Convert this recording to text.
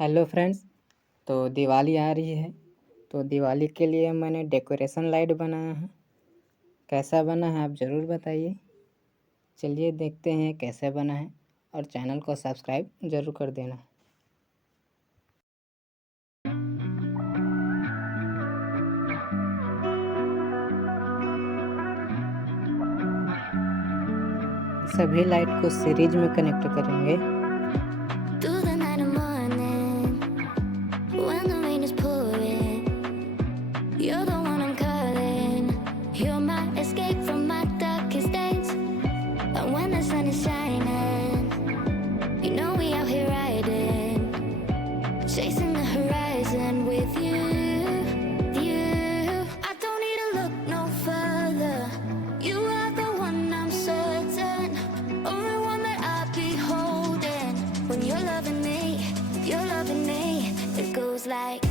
Hello friends. तो दिवाली आ रही है, तो दिवाली के लिए मैंने डेकोरेशन लाइट बनाया है। कैसा बना है आप ज़रूर बताइए। चलिए देखते हैं कैसे बना है, और चैनल को सब्सक्राइब ज़रूर कर देना। सभी लाइट को सीरीज में कनेक्ट करेंगे। Through the night and morning, when the rain is pouring, you're the one I'm calling. You're my escape from my darkest days. And when the sun is shining, you know we out here riding, chasing the horizon with you. I don't need to look no further. You are the one I'm certain, only one that I'll be holding. When you're loving me, it goes like